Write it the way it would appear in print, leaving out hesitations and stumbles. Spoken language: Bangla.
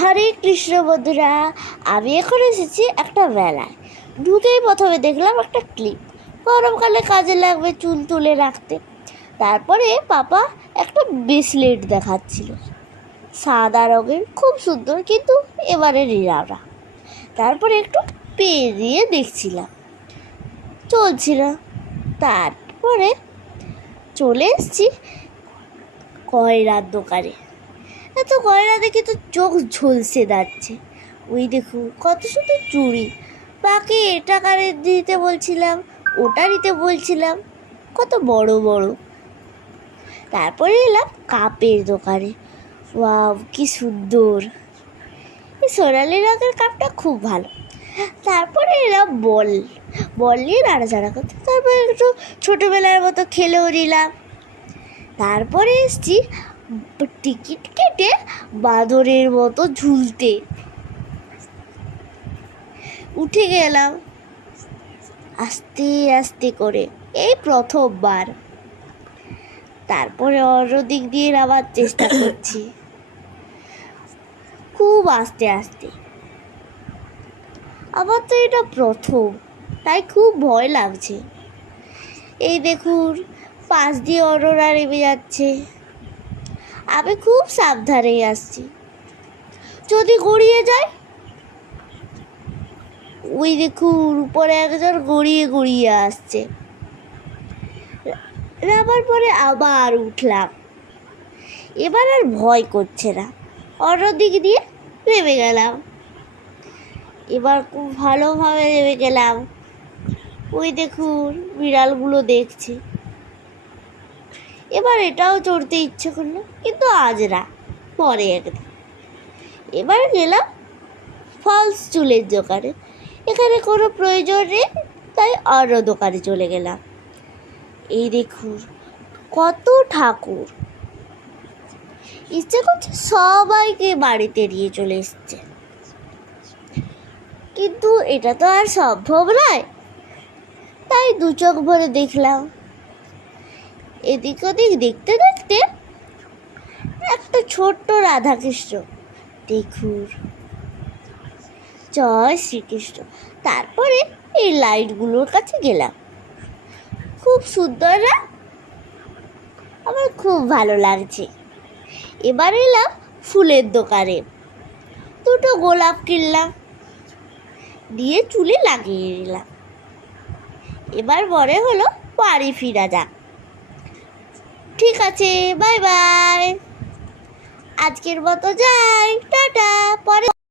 হরে কৃষ্ণ বন্ধুরা, আমি এখন এসেছি একটা মেলায়। ঢুকেই প্রথমে দেখলাম একটা ক্লিপ, গরমকালে কাজে লাগবে চুল তুলে রাখতে। তারপরে পাপা একটা ব্রেসলেট দেখাচ্ছিল, সাদা রঙের, খুব সুন্দর, কিন্তু এবারে রিরাওরা। তারপরে একটু পেরিয়ে দেখছিলাম, চলছিল। তারপরে চলে এসেছি গয়নার দোকানে। এত গয়না দেখে তো চোখ ঝলসে যাচ্ছে। ওই দেখুন কত সুন্দর চুড়ি, বাকি এটা কারে দিতে বলছিলাম, ওটা নিতে বলছিলাম, কত বড় বড়। তারপরে এলাম কাপের দোকানে। ওয়াও, কি সুন্দর! এই সোনালি রঙের কাপটা খুব ভালো। তারপরে এলাম বল নিয়ে নাড়াচাড়া করতে। তারপরে একটু ছোটোবেলার মতো খেলেও নিলাম। তারপরে এসছি টিকিট কেটে বাঁদরের মতো ঝুলতে। উঠে গেলাম আস্তে আস্তে করে, এই প্রথমবার। তারপরে অন্য দিক দিয়ে নামার চেষ্টা করছি, খুব আস্তে আস্তে। আমার তো এটা প্রথম, তাই খুব ভয় লাগছে। এই দেখুন পাশ দিয়ে অন্যরা নেমে যাচ্ছে, আমি খুব সাবধানেই আসছি। যদি গড়িয়ে যায়, ওই দেখুন উপরে একজন গড়িয়ে গড়িয়ে আসছে। নামার পরে আবার উঠলাম, এবার আর ভয় করছে না। অন্য দিক দিয়ে নেমে গেলাম, এবার খুব ভালোভাবে নেমে গেলাম। ওই দেখুন বিড়ালগুলো দেখছে। এবার এটাও চড়তে ইচ্ছে করলো, কিন্তু আজ না, পরে একদিন। এবার গেলাম ফলস চুলের দোকানে। এখানে কোনো প্রয়োজন নেই, তাই অন্য দোকানে চলে গেলাম। এই দেখুন কত ঠাকুর, ইচ্ছে করছে সবাইকে বাড়িতে নিয়ে চলে এসছে, কিন্তু এটা তো আর সম্ভব নয়। তাই দু চোখ ভরে দেখলাম। এদিক ওদিক দেখতে দেখতে একটা ছোট্ট রাধাকৃষ্ণ, দেখুন, জয় শ্রীকৃষ্ণ। তারপরে এই লাইটগুলোর কাছে গেলাম, খুব সুন্দর না? আমার খুব ভালো লাগছে। এবার এলাম ফুলের দোকানে, দুটো গোলাপ কিনলাম, দিয়ে চুলে লাগিয়ে নিলাম। এবার মনে হলো বাড়ি ফিরা যাক। ঠিক আছে, বাই বাই, আজকের মতো যাই।